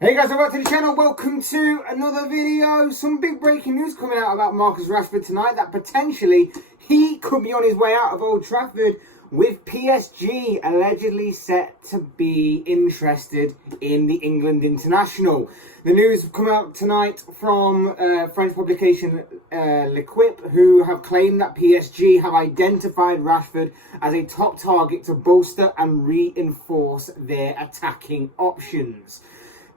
Hey guys, welcome to the channel. Welcome to another video. Some big breaking news coming out about Marcus Rashford tonight, that potentially he could be on his way out of Old Trafford, with PSG allegedly set to be interested in the England international. The news come out tonight from French publication L'Equipe, who have claimed that PSG have identified Rashford as a top target to bolster and reinforce their attacking options.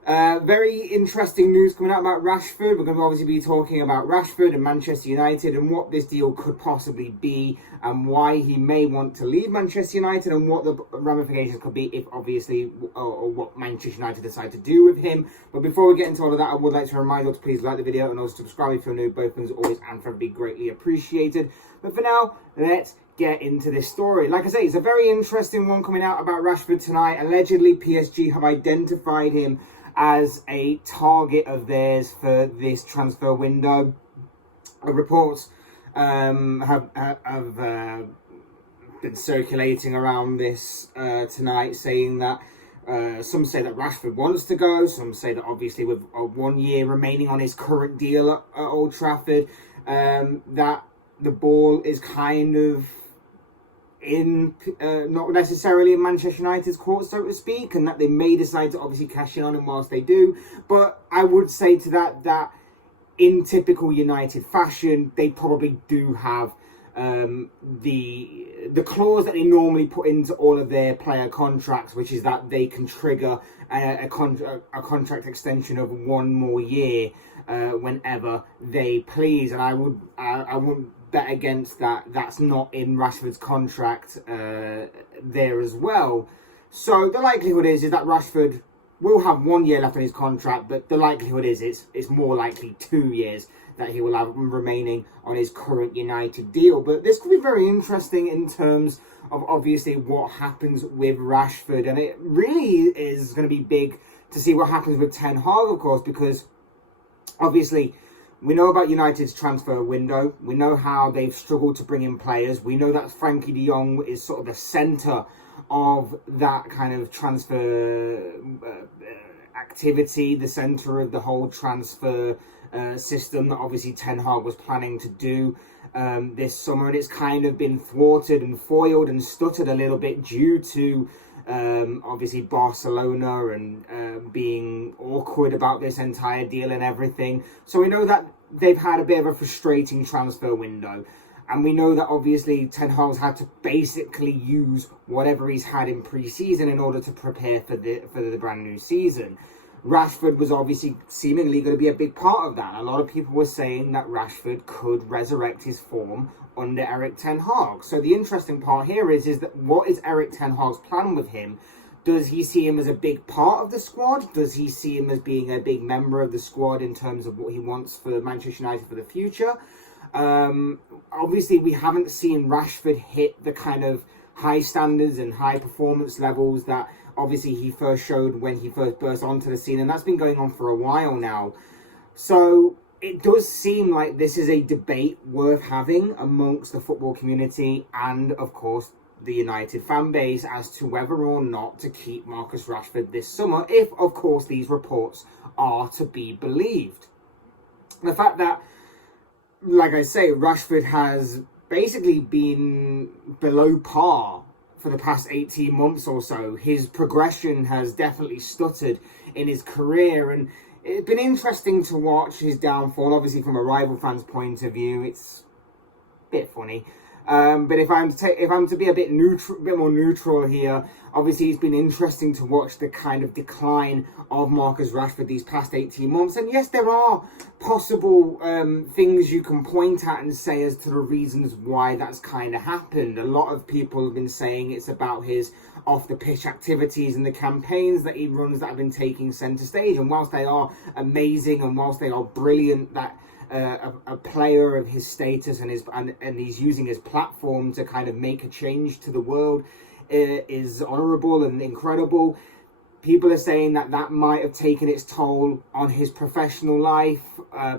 Very interesting news coming out about Rashford. We're going to obviously be talking about Rashford and Manchester United and what this deal could possibly be and why he may want to leave Manchester United and what the ramifications could be if obviously or what Manchester United decide to do with him. But before we get into all of that, I would like to remind you to please like the video and also subscribe if you're new. Both things always and forever be greatly appreciated. But for now, let's get into this story. Like I say, it's a very interesting one coming out about Rashford tonight. Allegedly, PSG have identified him as a target of theirs for this transfer window. Reports have been circulating around this tonight, saying that some say that Rashford wants to go, some say that obviously with 1 year remaining on his current deal at Old Trafford, that the ball is kind of in not necessarily in Manchester United's court, so to speak, and that they may decide to obviously cash in on him whilst they do. But I would say to that in typical United fashion, they probably do have the clause that they normally put into all of their player contracts, which is that they can trigger a contract extension of 1 more year whenever they please. And I wouldn't bet against that. That's not in Rashford's contract there as well. So the likelihood is that Rashford will have 1 year left on his contract, but the likelihood is it's more likely 2 years that he will have remaining on his current United deal. But this could be very interesting in terms of obviously what happens with Rashford, and it really is going to be big to see what happens with Ten Hag, of course, because obviously we know about United's transfer window. We know how they've struggled to bring in players. We know that Frankie de Jong is sort of the centre of that kind of transfer activity, the centre of the whole transfer system that obviously Ten Hag was planning to do this summer. And it's kind of been thwarted and foiled and stuttered a little bit due to obviously Barcelona and being awkward about this entire deal and everything. So we know that they've had a bit of a frustrating transfer window, and we know that obviously Ten Hag's had to basically use whatever he's had in pre-season in order to prepare for the brand new season. Rashford was obviously seemingly going to be a big part of that. A lot of people were saying that Rashford could resurrect his form under Erik Ten Hag. So the interesting part here is that what is Erik Ten Hag's plan with him? Does he see him as a big part of the squad? Does he see him as being a big member of the squad in terms of what he wants for Manchester United for the future? Obviously, we haven't seen Rashford hit the kind of high standards and high performance levels that obviously he first showed when he first burst onto the scene, and that's been going on for a while now. So it does seem like this is a debate worth having amongst the football community and, of course, the United fan base as to whether or not to keep Marcus Rashford this summer, if, of course, these reports are to be believed. The fact that, like I say, Rashford has basically been below par for the past 18 months or so. His progression has definitely stuttered in his career, and it's been interesting to watch his downfall. Obviously, from a rival fan's point of view, it's a bit funny. But if I'm to be a bit more neutral here, obviously it's been interesting to watch the kind of decline of Marcus Rashford these past 18 months. And yes, there are possible things you can point at and say as to the reasons why that's kind of happened. A lot of people have been saying it's about his off-the-pitch activities and the campaigns that he runs that have been taking centre stage. And whilst they are amazing and whilst they are brilliant, that a player of his status and he's using his platform to kind of make a change to the world is honourable and incredible. People are saying that might have taken its toll on his professional life.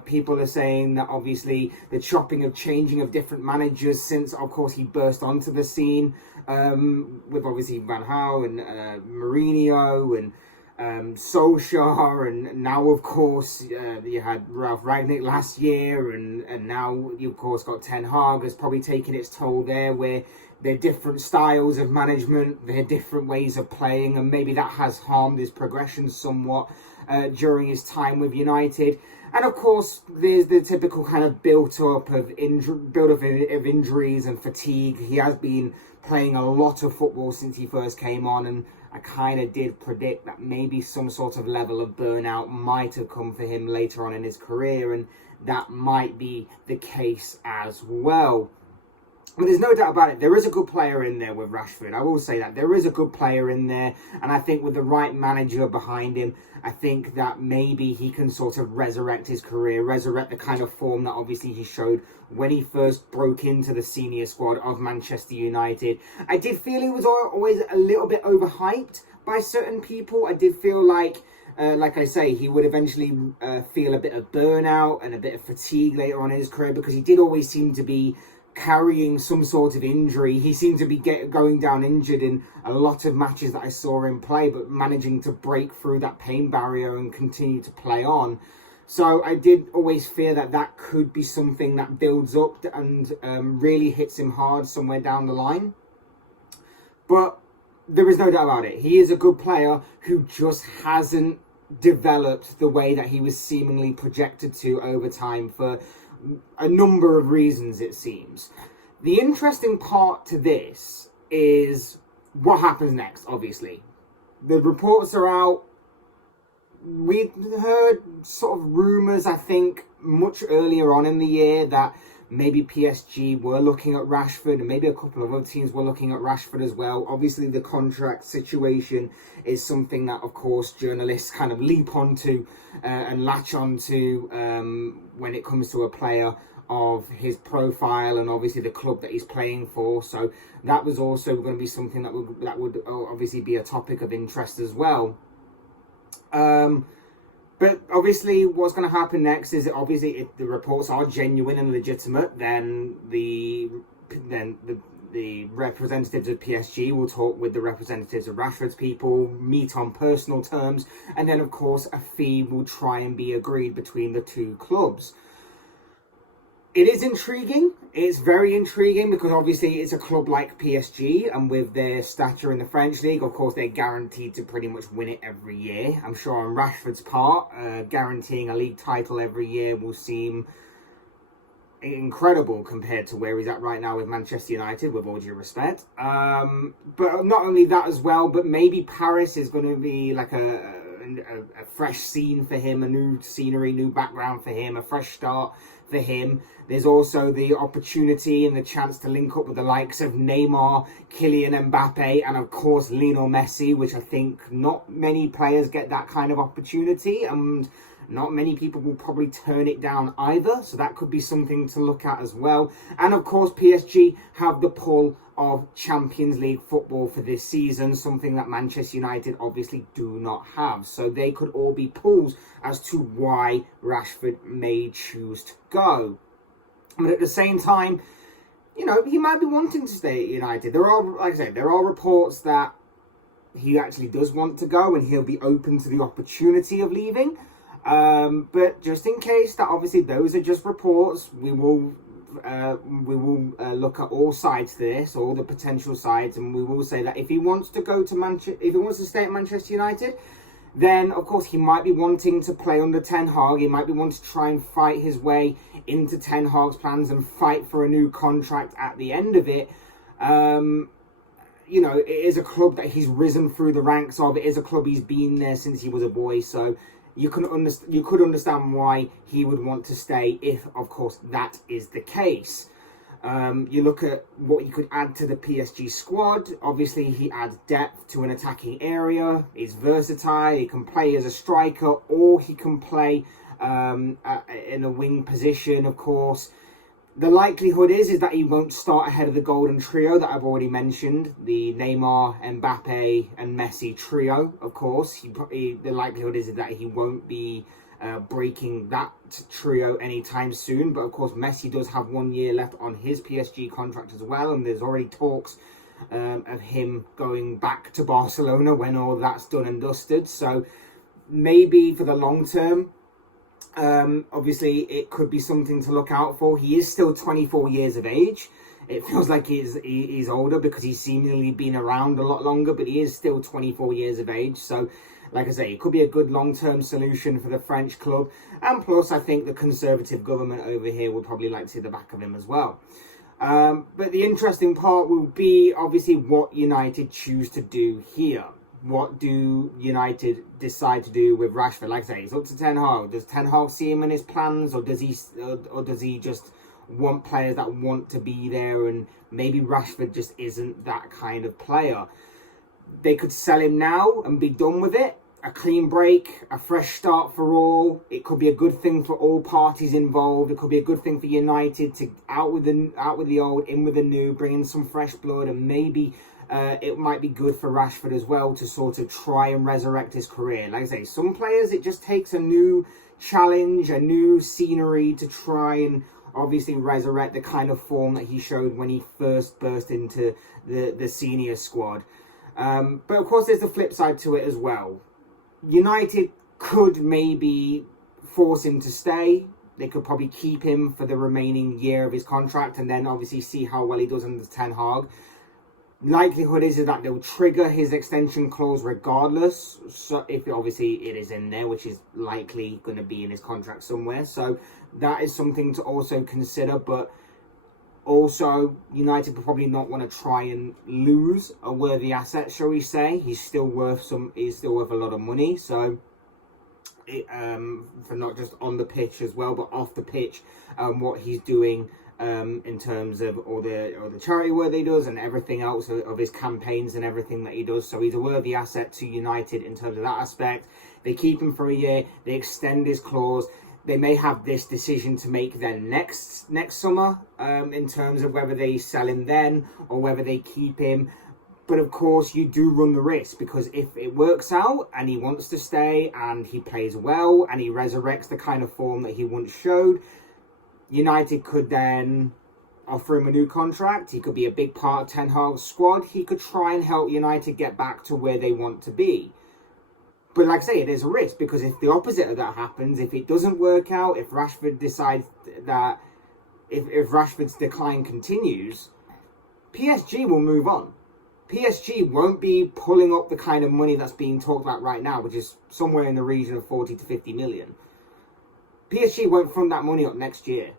People are saying that obviously the changing of different managers since, of course, he burst onto the scene with obviously Van Gaal and Mourinho and Solskjaer, and now of course you had Ralph Rangnick last year, and now you of course got Ten Hag has probably taken its toll there, where they're different styles of management, they're different ways of playing, and maybe that has harmed his progression somewhat during his time with United. And of course, there's the typical kind of build-up of injuries and fatigue. He has been playing a lot of football since he first came on, and I kind of did predict that maybe some sort of level of burnout might have come for him later on in his career, and that might be the case as well. But there's no doubt about it, there is a good player in there with Rashford. I will say that. There is a good player in there, and I think with the right manager behind him, I think that maybe he can sort of resurrect his career, resurrect the kind of form that obviously he showed when he first broke into the senior squad of Manchester United. I did feel he was always a little bit overhyped by certain people. I did feel like I say, he would eventually feel a bit of burnout and a bit of fatigue later on in his career, because he did always seem to be carrying some sort of injury. He seemed to be going down injured in a lot of matches that I saw him play, but managing to break through that pain barrier and continue to play on. So I did always fear that that could be something that builds up and really hits him hard somewhere down the line. But there is no doubt about it. He is a good player who just hasn't developed the way that he was seemingly projected to over time for a number of reasons, it seems. The interesting part to this is what happens next, obviously. The reports are out. We heard sort of rumours, I think, much earlier on in the year that maybe PSG were looking at Rashford, and maybe a couple of other teams were looking at Rashford as well. Obviously, the contract situation is something that, of course, journalists kind of leap onto and latch onto when it comes to a player of his profile and obviously the club that he's playing for. So that was also going to be something that would obviously be a topic of interest as well. But obviously, what's going to happen next is, obviously, if the reports are genuine and legitimate, then the representatives of PSG will talk with the representatives of Rashford's people, meet on personal terms, and then, of course, a fee will try and be agreed between the two clubs. It is intriguing. It's very intriguing because obviously it's a club like PSG, and with their stature in the French league, of course, they're guaranteed to pretty much win it every year. I'm sure on Rashford's part, guaranteeing a league title every year will seem incredible compared to where he's at right now with Manchester United, with all due respect. But not only that as well, but maybe Paris is going to be like a fresh scene for him, a new scenery, new background for him, a fresh start for him. There's also the opportunity and the chance to link up with the likes of Neymar, Kylian Mbappe, and of course Lionel Messi, which I think not many players get that kind of opportunity, and not many people will probably turn it down either. So that could be something to look at as well. And of course, PSG have the pull of Champions League football for this season, something that Manchester United obviously do not have. So they could all be pulls as to why Rashford may choose to go. But at the same time, you know, he might be wanting to stay at United. There are, like I said, there are reports that he actually does want to go and he'll be open to the opportunity of leaving. But just in case that, obviously those are just reports, we will look at all sides to this, all the potential sides, and we will say that if he wants to go to if he wants to stay at Manchester United, then of course he might be wanting to play under Ten Hag. He might be wanting to try and fight his way into Ten Hag's plans and fight for a new contract at the end of it. You know, it is a club that he's risen through the ranks of. It is a club he's been there since he was a boy, so you could understand why he would want to stay if, of course, that is the case. You look at what you could add to the PSG squad. Obviously, he adds depth to an attacking area. He's versatile. He can play as a striker, or he can play in a wing position, of course. The likelihood is that he won't start ahead of the golden trio that I've already mentioned, the Neymar, Mbappe, and Messi trio. Of course, the likelihood is that he won't be breaking that trio anytime soon. But of course, Messi does have 1 year left on his PSG contract as well, and there's already talks of him going back to Barcelona when all that's done and dusted. So maybe for the long term, obviously it could be something to look out for. He is still 24 years of age. It feels like he's older because he's seemingly been around a lot longer, but he is still 24 years of age. So, like I say, it could be a good long-term solution for the French club. And plus, I think the Conservative government over here would probably like to see the back of him as well. But the interesting part will be, obviously, what United choose to do here. What do United decide to do with Rashford? Like I say, it's up to Ten Hag. Does Ten Hag see him in his plans, or does he just want players that want to be there? And maybe Rashford just isn't that kind of player. They could sell him now and be done with it. A clean break, a fresh start for all. It could be a good thing for all parties involved. It could be a good thing for United to out with the old, in with the new, bring in some fresh blood, and maybe it might be good for Rashford as well to sort of try and resurrect his career. Like I say, some players, it just takes a new challenge, a new scenery to try and obviously resurrect the kind of form that he showed when he first burst into the senior squad. But of course, there's the flip side to it as well. United could maybe force him to stay. They could probably keep him for the remaining year of his contract and then obviously see how well he does under Ten Hag. Likelihood is that they'll trigger his extension clause regardless. So if obviously it is in there, which is likely going to be in his contract somewhere. So that is something to also consider. But also, United will probably not want to try and lose a worthy asset, shall we say. He's still worth a lot of money. So for not just on the pitch as well, but off the pitch, what he's doing in terms of all the charity work that he does and everything else of his campaigns and everything that he does. So he's a worthy asset to United in terms of that aspect. They keep him for a year. They extend his clause. They may have this decision to make then next summer in terms of whether they sell him then or whether they keep him. But of course, you do run the risk, because if it works out and he wants to stay and he plays well and he resurrects the kind of form that he once showed, United could then offer him a new contract. He could be a big part of Ten Hag's squad. He could try and help United get back to where they want to be. But like I say, there's a risk, because if the opposite of that happens, if it doesn't work out, if Rashford decides that, if Rashford's decline continues, PSG will move on. PSG won't be pulling up the kind of money that's being talked about right now, which is somewhere in the region of 40 to 50 million. PSG won't fund that money up next year.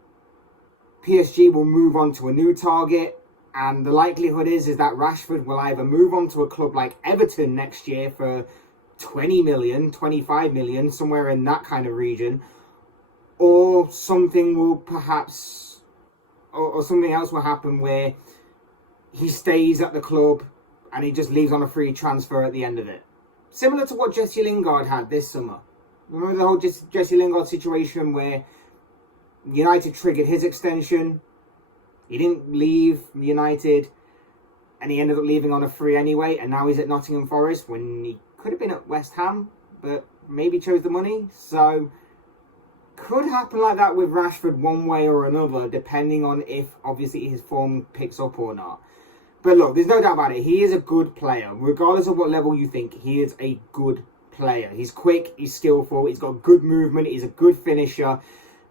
PSG will move on to a new target, and the likelihood is that Rashford will either move on to a club like Everton next year for 20 million, 25 million, somewhere in that kind of region, or something will perhaps, or something else will happen where he stays at the club and he just leaves on a free transfer at the end of it. Similar to what Jesse Lingard had this summer. Remember the whole Jesse Lingard situation where United triggered his extension, he didn't leave United, and he ended up leaving on a free anyway, and now he's at Nottingham Forest when he could have been at West Ham, but maybe chose the money. So could happen like that with Rashford one way or another, depending on if obviously his form picks up or not. But look, there's no doubt about it. He is a good player. Regardless of what level you think, he is a good player. He's quick, he's skillful, he's got good movement, he's a good finisher,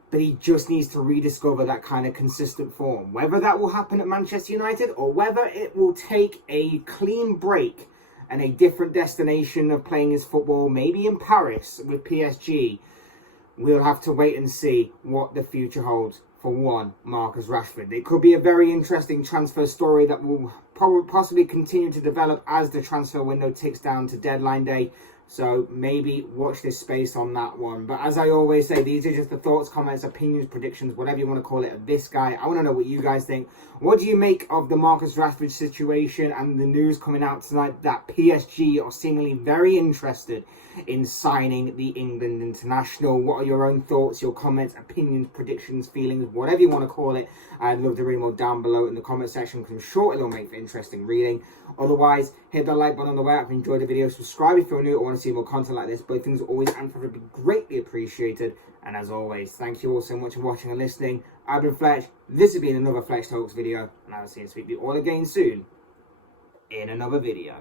but he just needs to rediscover that kind of consistent form. Whether that will happen at Manchester United or whether it will take a clean break and a different destination of playing his football, maybe in Paris with PSG, we'll have to wait and see what the future holds for one Marcus Rashford. It could be a very interesting transfer story that will possibly continue to develop as the transfer window ticks down to deadline day. So maybe watch this space on that one. But as I always say, these are just the thoughts, comments, opinions, predictions, whatever you want to call it, of this guy. I want to know what you guys think. What do you make of the Marcus Rashford situation and the news coming out tonight that PSG are seemingly very interested in signing the England international? What are your own thoughts, your comments, opinions, predictions, feelings, whatever you want to call it? I'd love to read them all down below in the comment section, because I'm sure it'll make for interesting reading. Otherwise, hit that like button on the way up if you enjoyed the video. Subscribe if you're new or want to see more content like this. Both things are always and forever be greatly appreciated. And as always, thank you all so much for watching and listening. I've been Fletch. This has been another Fletch Talks video, and I will see you all again soon. in another video.